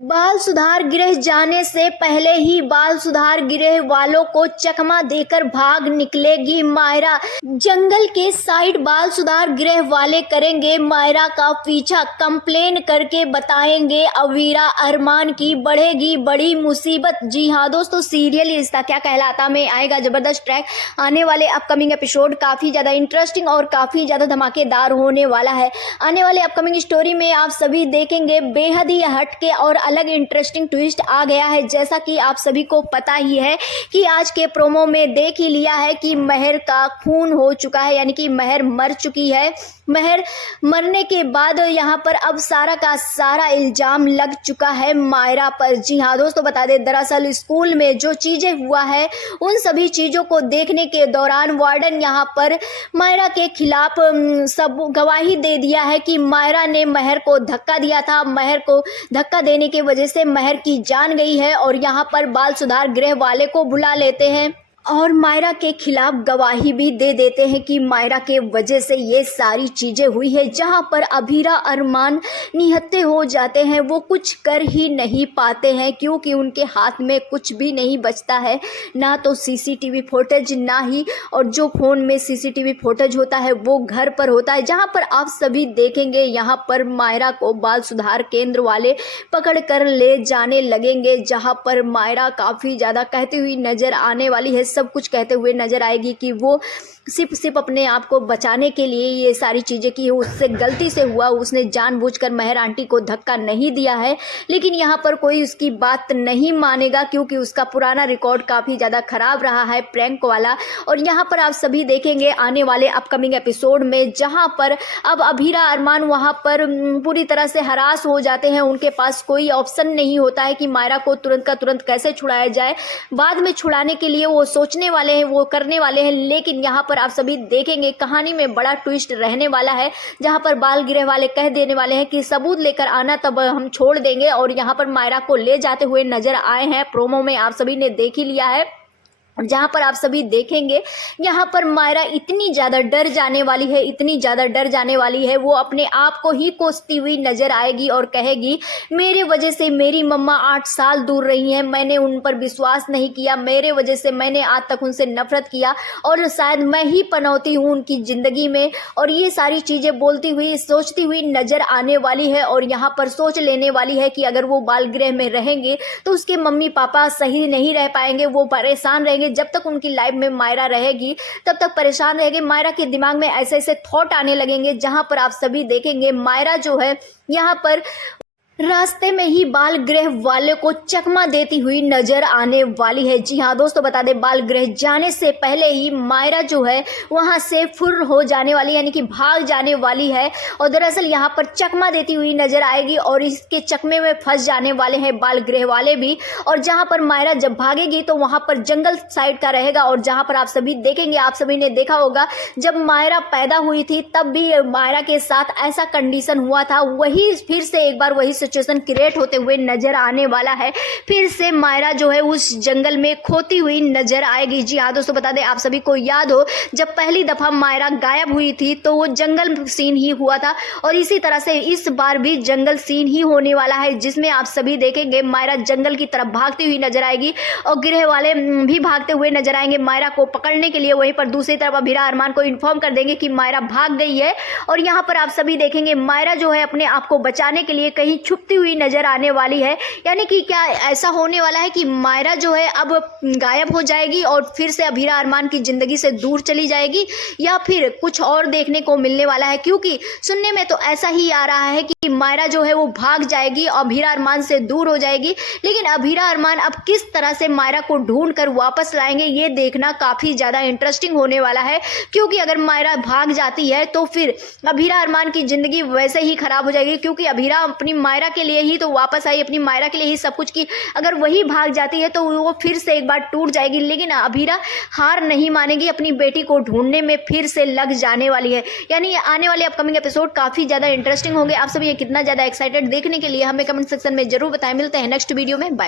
बाल सुधार गृह जाने से पहले ही बाल सुधार गृह वालों को चकमा देकर भाग निकलेगी मायरा। जंगल के साइड बाल सुधार गृह वाले करेंगे मायरा का पीछा। कंप्लेन करके बताएंगे अवीरा अरमान की बढ़ेगी बड़ी मुसीबत। जी हाँ दोस्तों, सीरियल रिश्ता क्या कहलाता में आएगा जबरदस्त ट्रैक। आने वाले अपकमिंग एपिसोड काफी ज्यादा इंटरेस्टिंग और काफी ज्यादा धमाकेदार होने वाला है। आने वाले अपकमिंग स्टोरी में आप सभी देखेंगे बेहद ही हटके और अलग इंटरेस्टिंग ट्विस्ट आ गया है। जैसा कि आप सभी को पता ही है कि आज के प्रोमो में देख ही लिया है कि महर का खून हो चुका है, यानी कि महर मर चुकी है। महर मरने के बाद यहाँ पर अब सारा का सारा इल्जाम लग चुका है मायरा पर। जी हाँ दोस्तों, बता दें दरअसल स्कूल में जो चीजें हुआ है उन सभी चीजों को देखने के दौरान वार्डन यहाँ पर मायरा के खिलाफ सब गवाही दे दिया है कि मायरा ने महर को धक्का दिया था। महर को धक्का देने की वजह से महर की जान गई है और यहाँ पर बाल सुधार गृह वाले को बुला लेते हैं और मायरा के खिलाफ गवाही भी दे देते हैं कि मायरा के वजह से ये सारी चीजें हुई है। जहां पर अभीरा अरमान निहत्थे हो जाते हैं, वो कुछ कर ही नहीं पाते हैं क्योंकि उनके हाथ में कुछ भी नहीं बचता है, ना तो सीसीटीवी फुटेज ना ही, और जो फोन में सीसीटीवी फुटेज होता है वो घर पर होता है। जहां पर आप सभी देखेंगे यहाँ पर मायरा को बाल सुधार केंद्र वाले पकड़ कर ले जाने लगेंगे, जहां पर मायरा काफी ज्यादा कहती हुई नजर आने वाली है, सब कुछ कहते हुए नजर आएगी कि वो सिर्फ अपने आप को बचाने के लिए ये सारी चीज़ें की, उससे गलती से हुआ, उसने जानबूझकर महर आंटी को धक्का नहीं दिया है। लेकिन यहाँ पर कोई उसकी बात नहीं मानेगा क्योंकि उसका पुराना रिकॉर्ड काफ़ी ज़्यादा खराब रहा है, प्रैंक वाला। और यहाँ पर आप सभी देखेंगे आने वाले अपकमिंग एपिसोड में, जहाँ पर अब अभीरा अरमान वहाँ पर पूरी तरह से हरास हो जाते हैं। उनके पास कोई ऑप्शन नहीं होता है कि मायरा को तुरंत का तुरंत कैसे छुड़ाया जाए। बाद में छुड़ाने के लिए वो सोचने वाले हैं, वो करने वाले हैं, लेकिन यहाँ पर आप सभी देखेंगे कहानी में बड़ा ट्विस्ट रहने वाला है, जहां पर बाल गृह वाले कह देने वाले हैं कि सबूत लेकर आना तब हम छोड़ देंगे। और यहां पर मायरा को ले जाते हुए नजर आए हैं, प्रोमो में आप सभी ने देख ही लिया है। जहाँ पर आप सभी देखेंगे यहाँ पर मायरा इतनी ज़्यादा डर जाने वाली है, इतनी ज़्यादा डर जाने वाली है, वो अपने आप को ही कोसती हुई नजर आएगी और कहेगी मेरे वजह से मेरी मम्मा 8 साल दूर रही हैं, मैंने उन पर विश्वास नहीं किया, मेरे वजह से मैंने आज तक उनसे नफरत किया और शायद मैं ही पनौती हूँ उनकी ज़िंदगी में। और ये सारी चीज़ें बोलती हुई सोचती हुई नज़र आने वाली है और यहाँ पर सोच लेने वाली है कि अगर वो बाल गृह में रहेंगे तो उसके मम्मी पापा सही नहीं रह पाएंगे, वो परेशान रहेंगे। जब तक उनकी लाइफ में मायरा रहेगी तब तक परेशान रहेंगे। मायरा के दिमाग में ऐसे ऐसे थॉट आने लगेंगे, जहां पर आप सभी देखेंगे मायरा जो है यहाँ पर रास्ते में ही बाल गृह वाले को चकमा देती हुई नजर आने वाली है। जी हाँ दोस्तों, बता दें बाल गृह जाने से पहले ही मायरा जो है वहां से फुर हो जाने वाली, यानी कि भाग जाने वाली है और दरअसल यहाँ पर चकमा देती हुई नजर आएगी और इसके चकमे में फंस जाने वाले हैं बाल गृह वाले भी। और जहां पर मायरा जब भागेगी तो वहां पर जंगल साइड का रहेगा और जहां पर आप सभी देखेंगे, आप सभी ने देखा होगा जब मायरा पैदा हुई थी तब भी मायरा के साथ ऐसा कंडीशन हुआ था, वही फिर से एक बार वही सिचुएशन क्रिएट होते हुए नजर आने वाला है। फिर से मायरा जो है उस जंगल में खोती हुई नजर आएगी। जी हाँ दोस्तों, बता दें आप सभी को याद हो जब पहली दफा मायरा गायब हुई थी तो वो जंगल सीन ही हुआ था और इसी तरह से इस बार भी जंगल सीन ही होने वाला है, जिसमें आप सभी देखेंगे मायरा जंगल की तरफ भागती हुई नजर आएगी और गृह वाले भी भागते हुए नजर आएंगे मायरा को पकड़ने के लिए। वहीं पर दूसरी तरफ अभीरा अरमान को इन्फॉर्म कर देंगे कि मायरा भाग गई है और यहाँ पर आप सभी देखेंगे मायरा जो है अपने आप को बचाने के लिए कहीं छुपती हुई नजर आने वाली है। यानी कि क्या ऐसा होने वाला है कि मायरा जो है अब गायब हो जाएगी और फिर से अभीरा अरमान की जिंदगी से दूर चली जाएगी, या फिर कुछ और देखने को मिलने वाला है? क्योंकि सुनने में तो ऐसा ही आ रहा है कि मायरा जो है वो भाग जाएगी, अभीरा अरमान से दूर हो जाएगी। लेकिन अभीरा अरमान अब किस तरह से मायरा को ढूंढ कर वापस लाएंगे ये देखना काफी ज्यादा इंटरेस्टिंग होने वाला है। क्योंकि अगर मायरा भाग जाती है तो फिर अभीरा अरमान की जिंदगी वैसे ही खराब हो जाएगी, क्योंकि अभीरा अपनी मायरा के लिए ही तो वापस आई, अपनी मायरा के लिए ही सब कुछ की। अगर वही भाग जाती है तो वो फिर से एक बार टूट जाएगी। लेकिन अभीरा हार नहीं मानेगी, अपनी बेटी को ढूंढने में फिर से लग जाने वाली है। यानी आने वाले अपकमिंग एपिसोड काफी ज्यादा इंटरेस्टिंग होंगे। आप सभी कितना ज्यादा एक्साइटेड देखने के लिए हमें कमेंट सेक्शन में जरूर बताएं। मिलते हैं नेक्स्ट वीडियो में, बाय।